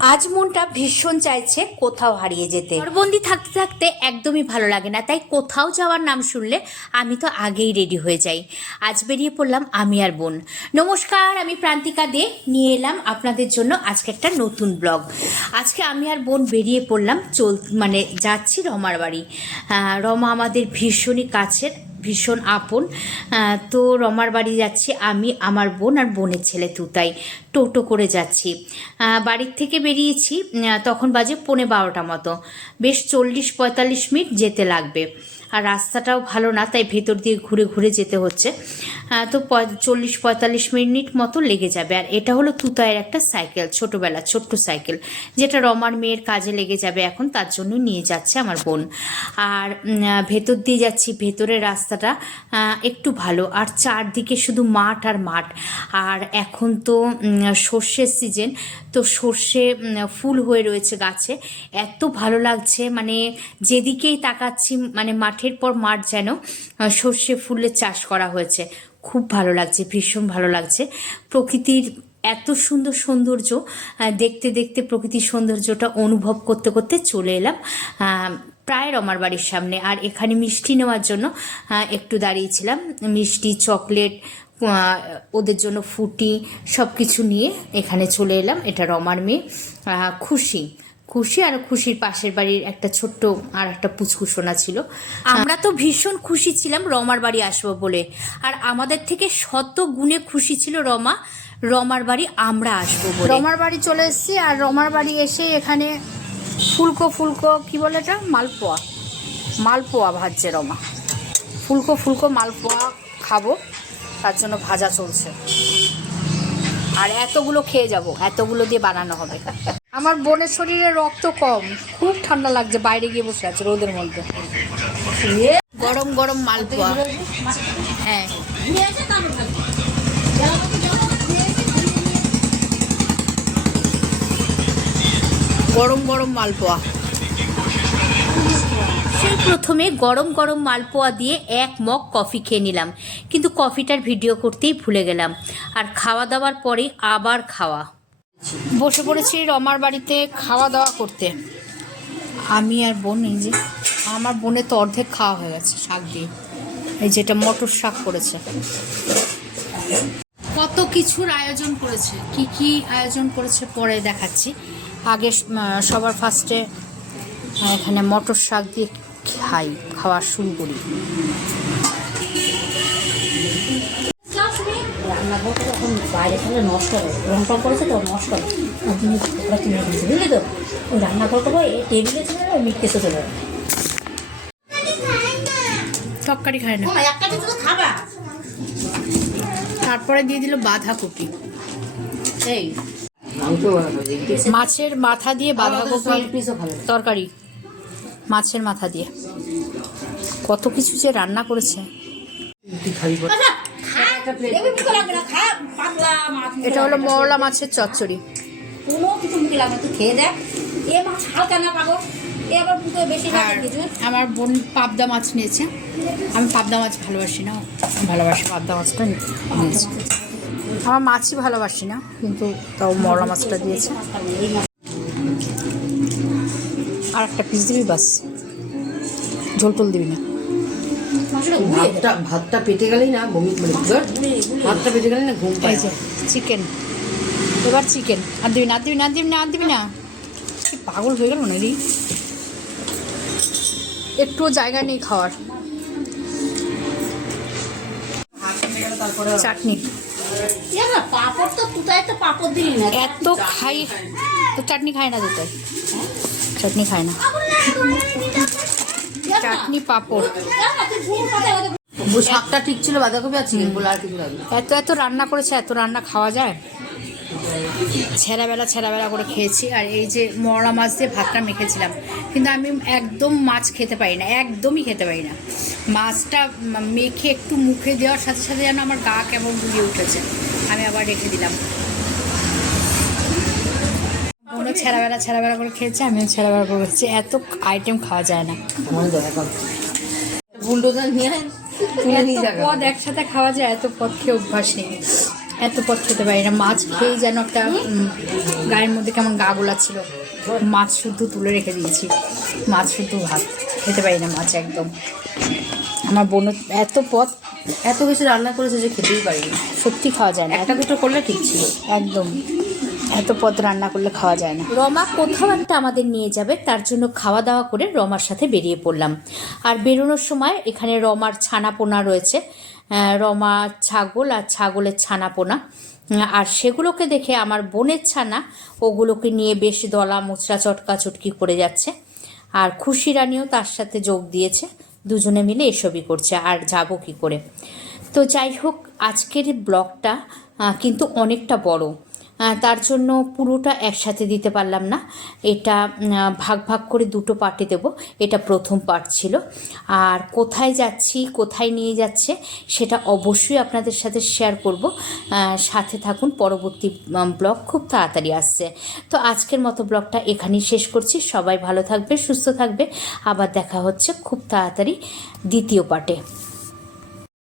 আজ মনটা ভীষণ চাইছে কোথাও হারিয়ে যেতে। ঘরবন্দি থাকতে থাকতে একদমই ভালো লাগে না, তাই কোথাও যাওয়ার নাম শুনলে আমি তো আগেই রেডি হয়ে যাই। আজ বেরিয়ে পড়লাম আমি আর বোন। নমস্কার, আমি প্রান্তিকা দে নিয়ে এলাম আপনাদের জন্য আজকে একটা নতুন ব্লগ। আজকে আমি আর বোন বেরিয়ে পড়লাম যাচ্ছি রমার বাড়ি। রমা আমাদের ভীষণই কাছের, ভীষণ আপন। তো রমার বাড়ি যাচ্ছি আমি, আমার বোন আর বোনের ছেলে তুতাই। টোটো করে যাচ্ছি। বাড়ির থেকে বেরিয়েছি তখন বাজে 11:15 মতো। বেশ 40-45 মিনিট যেতে লাগবে। আর রাস্তাটাও ভালো না, তাই ভেতর দিয়ে ঘুরে ঘুরে যেতে হচ্ছে। তো 40-45 মিনিট মতো লেগে যাবে। আর এটা হলো তুতাইয়ের একটা সাইকেল, ছোটোবেলা ছোট্ট সাইকেল, যেটা রমার মেয়ের কাজে লেগে যাবে এখন, তার জন্য নিয়ে যাচ্ছে আমার বোন। আর ভেতর দিয়ে যাচ্ছি। ভেতরের রাস্তাটা একটু ভালো, আর চারদিকে শুধু মাঠ আর মাঠ। আর এখন তো সর্ষের সিজন, তো সর্ষে ফুল হয়ে রয়েছে গাছে। এত ভালো লাগছে, মানে যেদিকেই তাকাচ্ছি মানে মাঠের পর মাঠ, যেন সর্ষে ফুলের চাষ করা হয়েছে। খুব ভালো লাগছে, ভীষণ ভালো লাগছে। প্রকৃতির এত সুন্দর সৌন্দর্য দেখতে দেখতে, প্রকৃতির সৌন্দর্যটা অনুভব করতে করতে চলে এলাম প্রায় রমার বাড়ির সামনে। আর এখানে মিষ্টি নেওয়ার জন্য একটু দাঁড়িয়েছিলাম। মিষ্টি, চকলেট, ওদের জন্য ফুটি সব কিছু নিয়ে এখানে চলে এলাম। এটা রমার মেয়ে খুশি। খুশি আর খুশির পাশের বাড়ির একটা ছোট্ট আর একটা পুচকুসোনা ছিল। আমরা তো ভীষণ খুশি ছিলাম রমার বাড়ি আসবো বলে, আর আমাদের থেকে শত গুণে খুশি ছিল রমা, রমার বাড়ি আমরা আসবো বলে। রমার বাড়ি চলে এসেছি। আর রমার বাড়ি এসে এখানে ফুলকো কি বলে এটা, মালপোয়া ভাজছে রমা। ফুলকো মালপোয়া খাবো, তার জন্য ভাজা চলছে। আর এতগুলো খেয়ে যাব, এতগুলো দিয়ে বানানো হবে। আমার বোনের শরীরে রক্ত কম, খুব ঠান্ডা লাগছে, বাইরে গিয়ে বসে আছে রোদের মধ্যে। গরম গরম মালপোয়া। হ্যাঁ, গরম গরম মালপোয়া। সেই প্রথমে গরম গরম মালপোয়া দিয়ে এক মগ কফি খেয়ে নিলাম, কিন্তু কফিটার ভিডিও করতেই ভুলে গেলাম। আর খাওয়া দাওয়ার পরে আবার খাওয়া। বসে পড়েছি রমার বাড়িতে খাওয়া দাওয়া করতে। আমি আর বোন। এই যে আমার বোনের তো অর্ধেক খাওয়া হয়ে গেছে শাক দিয়ে। এই যেটা মটর শাক করেছে। কত কিছুর আয়োজন করেছে, কি কি আয়োজন করেছে পরে দেখাচ্ছি। আগে সবার ফার্স্টে এখানে মটর শাক দিয়ে খাওয়া শুরু করি। রান্নাঘরটা যখন বাইরে ফেলে নষ্ট হবে, রং টং করেছে তো নষ্ট হবে, ওরা কিনে রেখেছে, বুঝলি তো। ওই রান্নাঘরটা এই টেবিলে ছিল না, ওই মিটকেসে চলে যাবে। তরকারি খায় না। তারপরে দিয়ে দিল বাঁধাকপি। এই মাছের মাথা দিয়ে বাঁধাকপি তরকারি, মাছের মাথা দিয়ে কত কিছু যে রান্না করেছে। এটা হলো মওলা মাছের চচ্চড়ি। কোনো কিছু মুখে লাগবে, তুই খেয়ে দেখ। এ মাছ হালকা না পাগল, এবার বেশি কিছু। আমার বোন পাবদা মাছ নিয়েছে। আমি পাবদা মাছ ভালোবাসি না, ভালোবাসি পাবদা মাছটা নিয়েছি। আমার মাছই ভালোবাসি না, কিন্তু তাও মওলা মাছটা দিয়েছে। আর একটা পিস দিবি, বাস, ঝোল টোল দিবি না। ভাতটা পেটে গেলেই না বমি, ভাতটা পেটে গেলেই না ঘুম পায়। চিকেন, এবার চিকেন। আর দিবি না, আর দিবি না, আর দিবি না, আর দিবি না। কি পাগল হয়ে গেল না রে, একটুও জায়গা নেই খাওয়ার। চাটনি, পাপড় তো তুই তো পাপড় দিলি না। এত খাই তো চাটনি খায় না, দুটাই চাটনি খায় না। চাটনি পাপড়। শাকটা ঠিক ছিল, বাঁধাকপি আর চিকেন বলে আর কিছু লাগবে। এত এত রান্না করেছে, এত রান্না খাওয়া যায়? ছেঁড়াবেলা করে খেয়েছি। আর এই যে মওলা মাছ দিয়ে ভাতটা মেখেছিলাম, কিন্তু আমি একদম মাছ খেতে পারি না, একদমই খেতে পারি না। মাছটা মেখে একটু মুখে দেওয়ার সাথে সাথে যেন আমার গা কেমন গুলিয়ে উঠেছে। আমি আবার রেখে দিলাম। ওরা ছেঁড়াবেলা করে খেয়েছে, আমিও ছেঁড়াবেলা করে খেয়েছি। এত আইটেম খাওয়া যায় না। বুলডোজার নিয়ে তুলে নিয়ে যাবে। পদ একসাথে খাওয়া যায়, এত পদ খেয়ে অভ্যাস নেই। এত পথ খেতে পারি না, মাছ খেয়েই যেন একটা গায়ের মধ্যে কেমন গা গোলা ছিল। মাছ শুদ্ধ তুলে রেখে দিয়েছি, মাছ শুদ্ধ ভাত খেতে পারি না মাছ একদম। আমার বোন এত পথ এত কিছু রান্না করেছে যে খেতেই পারিনি। সত্যি খাওয়া যায় না, একটা দুটো করলে ঠিক ছিল। একদম এত পথ রান্না করলে খাওয়া যায় না। রমা কোথাও একটা আমাদের নিয়ে যাবে, তার জন্য খাওয়া দাওয়া করে রমার সাথে বেরিয়ে পড়লাম। আর বেরোনোর সময় এখানে রমার ছানাপোনা রয়েছে, রমা ছাগল আর ছাগলের ছানাপোনা, আর সেগুলোকে দেখে আমার বোনের ছানা ওগুলোকে নিয়ে বেশ দলা মোচড়া চটকা চটকি করে যাচ্ছে। আর খুশি রানীও তার সাথে যোগ দিয়েছে, দুজনে মিলে এসবই করছে। আর যাবো কী করে। তো যাই হোক, আজকের ব্লগটা কিন্তু অনেকটা বড়, তার জন্য পুরোটা একসাথে দিতে পারলাম না। এটা ভাগ ভাগ করে দুটো পার্টে দেব। এটা প্রথম পার্ট ছিল। আর কোথায় যাচ্ছি, কোথায় নিয়ে যাচ্ছে, সেটা অবশ্যই আপনাদের সাথে শেয়ার করব। সাথে থাকুন, পরবর্তী ব্লগ খুব তাড়াতাড়ি আসছে। তো আজকের মতো ব্লগটা এখানেই শেষ করছি। সবাই ভালো থাকবে, সুস্থ থাকবে। আবার দেখা হচ্ছে খুব তাড়াতাড়ি দ্বিতীয় পার্টে।